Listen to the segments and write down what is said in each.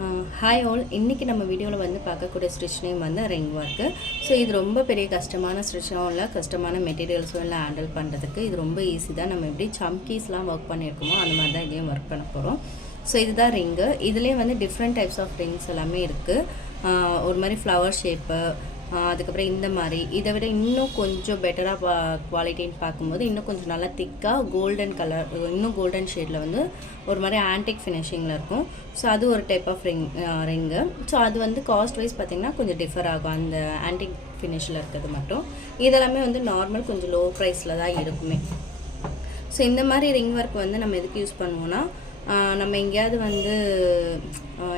Hi all, இன்றைக்கி நம்ம வீடியோவில் வந்து பார்க்கக்கூடிய ஸ்டிச் நேம் வந்து ரிங் ஒர்க்கு. ஸோ இது ரொம்ப பெரிய கஷ்டமான ஸ்டிச்சும் இல்லை, கஷ்டமான மெட்டீரியல்ஸும் இல்லை. ஹேண்டில் பண்ணுறதுக்கு இது ரொம்ப ஈஸி தான். நம்ம எப்படி சம்கீஸ்லாம் ஒர்க் பண்ணியிருக்கோமோ அந்த மாதிரி தான் இதையும் ஒர்க் பண்ண போகிறோம். ஸோ இதுதான் ரிங்கு. இதுலேயே வந்து டிஃப்ரெண்ட் டைப்ஸ் ஆஃப் ரிங்ஸ் எல்லாமே இருக்குது. ஒரு மாதிரி ஃப்ளவர் ஷேப்பு, அதுக்கப்புறம் இந்த மாதிரி இதை விட இன்னும் கொஞ்சம் பெட்டராக குவாலிட்டின்னு பார்க்கும்போது இன்னும் கொஞ்சம் நல்லா திக்காக கோல்டன் கலர், இன்னும் கோல்டன் ஷேடில் வந்து ஒரு மாதிரி ஆன்டிக் ஃபினிஷிங்கில் இருக்கும். ஸோ அது ஒரு டைப் ஆஃப் ரிங்கு. ஸோ அது வந்து காஸ்ட் வைஸ் பார்த்திங்கன்னா கொஞ்சம் டிஃபர் ஆகும், அந்த ஆன்டிக் ஃபினிஷில் இருக்கிறது மட்டும். இதெல்லாமே வந்து நார்மல் கொஞ்சம் லோ ப்ரைஸில் தான் இருக்குமே. ஸோ இந்த மாதிரி ரிங் ஒர்க் வந்து நம்ம எதுக்கு யூஸ் பண்ணுவோன்னா, நம்ம எங்கேயாவது வந்து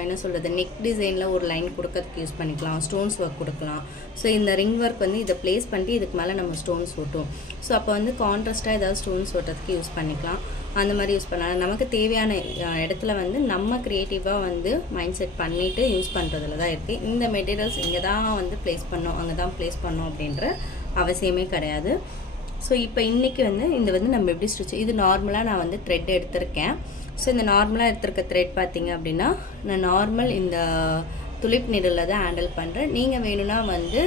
என்ன சொல்கிறது, நெக் டிசைனில் ஒரு லைன் கொடுக்கறதுக்கு யூஸ் பண்ணிக்கலாம், ஸ்டோன்ஸ் ஒர்க் கொடுக்கலாம். ஸோ இந்த ரிங் ஒர்க் வந்து இதை ப்ளேஸ் பண்ணிட்டு இதுக்கு மேலே நம்ம ஸ்டோன்ஸ் ஒட்டும். ஸோ அப்போ வந்து கான்ட்ராஸ்ட்டாக ஏதாவது ஸ்டோன்ஸ் ஒட்டுறதுக்கு யூஸ் பண்ணிக்கலாம். அந்த மாதிரி யூஸ் பண்ணலாம். நமக்கு தேவையான இடத்துல வந்து நம்ம க்ரியேட்டிவாக வந்து மைண்ட் செட் பண்ணிவிட்டு யூஸ் பண்ணுறதுல தான் இருக்குது. இந்த மெட்டீரியல்ஸ் இங்கே தான் வந்து ப்ளேஸ் பண்ணோம், அங்கே தான் ப்ளேஸ் பண்ணோம் அப்படின்ற அவசியமே கிடையாது. ஸோ இப்போ இன்றைக்கி வந்து இந்த வந்து நம்ம எப்படி ஸ்டிச், இது நார்மலாக நான் வந்து த்ரெட் எடுத்திருக்கேன். ஸோ இந்த நார்மலாக எடுத்திருக்க த்ரெட் பார்த்திங்க அப்படின்னா, நான் நார்மல் இந்த துளிப் நீடில் தான் ஹேண்டில் பண்ணுறேன். நீங்கள் வேணும்னா வந்து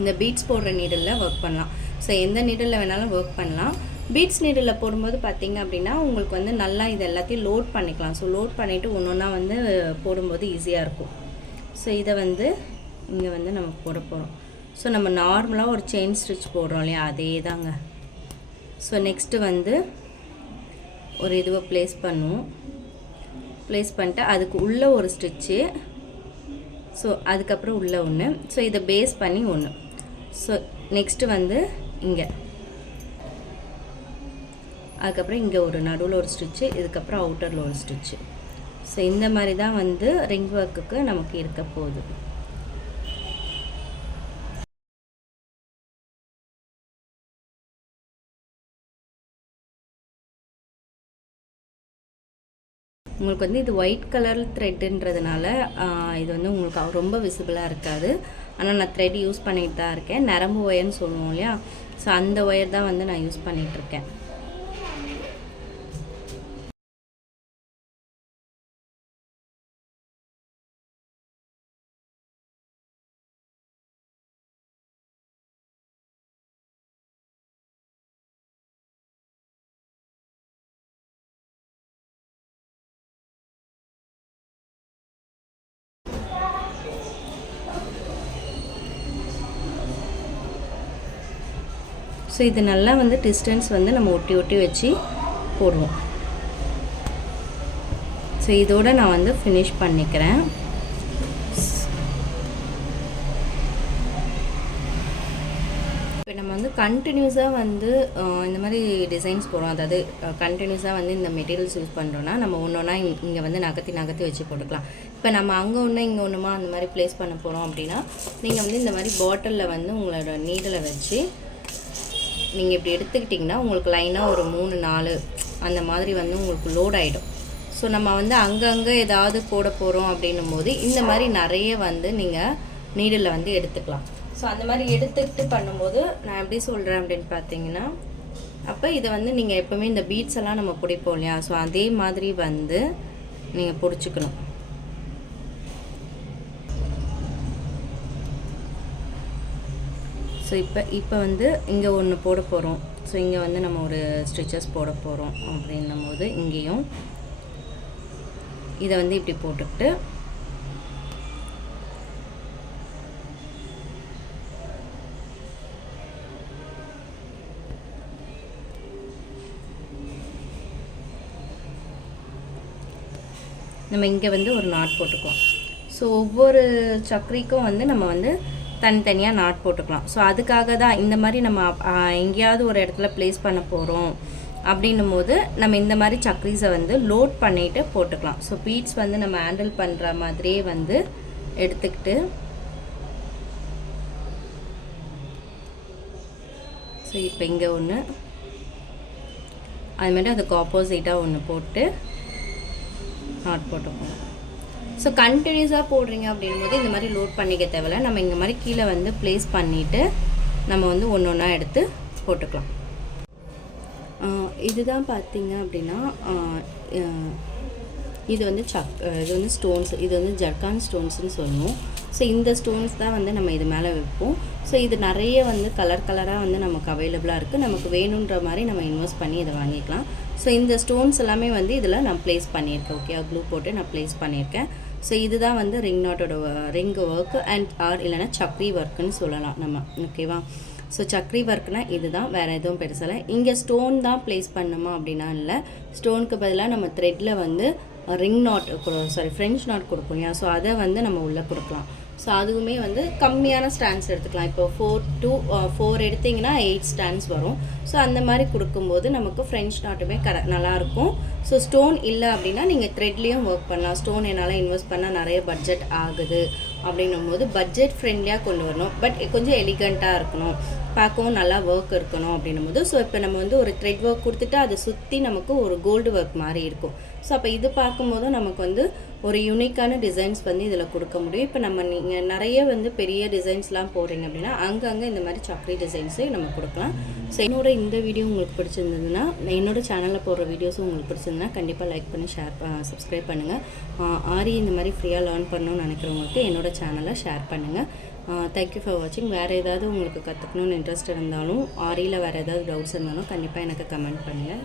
இந்த பீட்ஸ் போடுற நீடில் ஒர்க் பண்ணலாம். ஸோ எந்த நீடில் வேணாலும் ஒர்க் பண்ணலாம். பீட்ஸ் நீடில் போடும்போது பார்த்திங்க அப்படின்னா உங்களுக்கு வந்து நல்லா இது எல்லாத்தையும் லோட் பண்ணிக்கலாம். ஸோ லோட் பண்ணிவிட்டு ஒன்று ஒன்றா வந்து போடும்போது ஈஸியாக இருக்கும். ஸோ இதை வந்து இங்கே வந்து நம்ம போட போகிறோம். ஸோ நம்ம நார்மலாக ஒரு செயின் ஸ்டிச் போடுறோம் இல்லையா, அதே தாங்க. ஸோ நெக்ஸ்ட்டு வந்து ஒரு இதுவை ப்ளேஸ் பண்ணுவோம். ப்ளேஸ் பண்ணிட்டு அதுக்கு உள்ளே ஒரு ஸ்டிச்சு, ஸோ அதுக்கப்புறம் உள்ளே ஒன்று. ஸோ இதை பேஸ் பண்ணி ஒன்று. ஸோ நெக்ஸ்ட்டு வந்து இங்கே, அதுக்கப்புறம் இங்கே ஒரு நடுவில் ஒரு ஸ்டிச்சு, இதுக்கப்புறம் அவுட்டரில் ஒரு ஸ்டிச்சு. ஸோ இந்த மாதிரி தான் வந்து ரிங் ஒர்க்குக்கு நமக்கு இருக்க போகுது. உங்களுக்கு வந்து இது ஒயிட் கலர் த்ரெட்டுன்றதுனால இது வந்து உங்களுக்கு ரொம்ப விசிபிளாக இருக்காது. ஆனால் நான் த்ரெட் யூஸ் பண்ணிட்டு தான் இருக்கேன். நரம்பு ஒயர்னு சொல்லுவோம் இல்லையா, ஸோ அந்த ஒயர் தான் வந்து நான் யூஸ் பண்ணிகிட்ருக்கேன். ஸோ இது நல்லா வந்து டிஸ்டன்ஸ் வந்து நம்ம ஒட்டி ஒட்டி வச்சு போடுவோம். ஸோ இதோடு நான் வந்து ஃபினிஷ் பண்ணிக்கிறேன். இப்போ நம்ம வந்து கண்டினியூஸாக வந்து இந்த மாதிரி டிசைன்ஸ் போடுறோம், அதாவது கண்டினியூஸாக வந்து இந்த மெட்டீரியல்ஸ் யூஸ் பண்ணுறோன்னா நம்ம ஒன்று ஒன்றா இங்கே வந்து நகர்த்தி வச்சு போட்டுக்கலாம். இப்போ நம்ம அங்கே ஒன்று இங்கே ஒன்றுமா அந்த மாதிரி ப்ளேஸ் பண்ண போகிறோம் அப்படின்னா, நீங்கள் வந்து இந்த மாதிரி பாட்டிலில் வந்து உங்களோட நீடில் வச்சு நீங்கள் இப்படி எடுத்துக்கிட்டிங்கன்னா உங்களுக்கு லைனாக ஒரு 3-4 அந்த மாதிரி வந்து உங்களுக்கு லோட் ஆகிடும். ஸோ நம்ம வந்து அங்கங்கே ஏதாவது போட போகிறோம் அப்படின்னும் போது இந்த மாதிரி நிறைய வந்து நீங்கள் நீடில் வந்து எடுத்துக்கலாம். ஸோ அந்த மாதிரி எடுத்துக்கிட்டு பண்ணும்போது நான் எப்படி சொல்கிறேன் அப்படின்னு பார்த்தீங்கன்னா, அப்போ இதை வந்து நீங்கள் எப்போவுமே இந்த பீட்ஸ் எல்லாம் நம்ம பிடிப்போம் இல்லையா, ஸோ அதே மாதிரி வந்து நீங்கள் பிடிச்சிக்கணும். ஸோ இப்போ வந்து இங்கே ஒன்று போட போகிறோம். ஸோ இங்கே வந்து நம்ம ஒரு ஸ்டிச்சஸ் போட போகிறோம் அப்படின்னும் போது இங்கேயும் இதை வந்து இப்படி போட்டுக்கிட்டு நம்ம இங்கே வந்து ஒரு நாட் போட்டுக்குவோம். ஸோ ஒவ்வொரு சக்கரிக்கும் வந்து நம்ம வந்து தனித்தனியாக நாட் போட்டுக்கலாம். ஸோ அதுக்காக தான் இந்த மாதிரி நம்ம எங்கேயாவது ஒரு இடத்துல ப்ளேஸ் பண்ண போகிறோம் அப்படின்னும் போது நம்ம இந்த மாதிரி சக்கரீஸை வந்து லோட் பண்ணிவிட்டு போட்டுக்கலாம். ஸோ பீட்ஸ் வந்து நம்ம ஹேண்டில் பண்ணுற மாதிரியே வந்து எடுத்துக்கிட்டு, ஸோ இப்போ இங்கே ஒன்று, அதுமாதிரி அதுக்கு ஆப்போசிட்டாக ஒன்று போட்டு நாட் போட்டுக்கணும். ஸோ கண்டினியூஸாக போடுறீங்க அப்படின்னும் போது இந்த மாதிரி லோட் பண்ணிக்க தேவையில்ல. நம்ம இந்த மாதிரி கீழே வந்து ப்ளேஸ் பண்ணிவிட்டு நம்ம வந்து ஒன்று ஒன்றா எடுத்து போட்டுக்கலாம். இதுதான் பார்த்திங்க அப்படின்னா இது வந்து இது வந்து ஸ்டோன்ஸ், இது வந்து ஜர்கான் ஸ்டோன்ஸ்னு சொல்லுவோம். ஸோ இந்த ஸ்டோன்ஸ் தான் வந்து நம்ம இது மேலே வைப்போம். ஸோ இது நிறைய வந்து கலராக வந்து நமக்கு அவைலபிளாக இருக்குது. நமக்கு வேணுன்ற மாதிரி நம்ம இன்வெஸ்ட் பண்ணி இதை வாங்கிக்கலாம். ஸோ இந்த ஸ்டோன்ஸ் எல்லாமே வந்து இதில் நான் ப்ளேஸ் பண்ணியிருக்கேன். ஓகே, க்ளூ போட்டு நான் ப்ளேஸ் பண்ணியிருக்கேன். ஸோ இதுதான் வந்து ரிங் நாட்டோட ரிங் ஒர்க் அண்ட் ஆர் இல்லைனா சக்ரி ஒர்க்குன்னு சொல்லலாம் நம்ம. ஓகேவா? ஸோ சக்ரி ஒர்க்னால் இது தான், வேறு எதுவும் பெருசாக. இங்கே ஸ்டோன் தான் ப்ளேஸ் பண்ணணுமா அப்படின்னா இல்லை. ஸ்டோனுக்கு பதிலாக நம்ம த்ரெட்டில் வந்து ரிங் நாட் ஃப்ரெஞ்ச் நாட் கொடுப்போம் இல்லையா? ஸோ அதை வந்து நம்ம உள்ளே கொடுக்கலாம். ஸோ அதுவுமே வந்து கம்மியான ஸ்டாண்ட்ஸ் எடுத்துக்கலாம். இப்போ 4 to 4 எடுத்திங்கன்னா 8 ஸ்டாண்ட்ஸ் வரும். ஸோ அந்த மாதிரி கொடுக்கும்போது நமக்கு ஃப்ரெஞ்ச் நாட்டுமே நல்லாயிருக்கும். ஸோ ஸ்டோன் இல்லை அப்படின்னா நீங்கள் த்ரெட்லேயும் ஒர்க் பண்ணலாம். ஸ்டோன் என்னால் இன்வெஸ்ட் பண்ணால் நிறைய பட்ஜெட் ஆகுது அப்படின்னும் போது பட்ஜெட் ஃப்ரெண்ட்லியாக கொண்டு வரணும். பட் கொஞ்சம் எலிகண்ட்டாக இருக்கணும், பார்க்கவும் நல்லா ஒர்க் இருக்கணும் அப்படின்னும் போது. ஸோ இப்போ நம்ம வந்து ஒரு த்ரெட் ஒர்க் கொடுத்துட்டு அதை சுற்றி நமக்கு ஒரு கோல்டு ஒர்க் மாதிரி இருக்கும். ஸோ அப்போ இது பார்க்கும்போதும் நமக்கு வந்து ஒரு யூனிக்கான டிசைன்ஸ் வந்து இதில் கொடுக்க முடியும். இப்போ நம்ம நீங்கள் நிறைய வந்து பெரிய டிசைன்ஸ்லாம் போடுறீங்க அப்படின்னா அங்கங்கே இந்த மாதிரி சக்ரி டிசைன்ஸே நம்ம கொடுக்கலாம். ஸோ என்னோட இந்த வீடியோ உங்களுக்கு பிடிச்சிருந்ததுன்னா, என்னோட சேனலில் போடுற வீடியோஸும் உங்களுக்கு பிடிச்சிருந்ததுன்னா கண்டிப்பாக லைக் பண்ணி சப்ஸ்கிரைப் பண்ணுங்கள். ஆரி இந்த மாதிரி ஃப்ரீயாக லேர்ன் பண்ணணும்னு நினைக்கிறவங்களுக்கு என்னோட சேனலை ஷேர் பண்ணுங்கள். தேங்க்யூ ஃபார் வாட்சிங். வேறு ஏதாவது உங்களுக்கு கற்றுக்கணுன்னு இன்ட்ரெஸ்ட் இருந்தாலும், ஆரியில் வேறு ஏதாவது டவுட்ஸ் இருந்தாலும் கண்டிப்பாக எனக்கு கமெண்ட் பண்ணுங்கள்.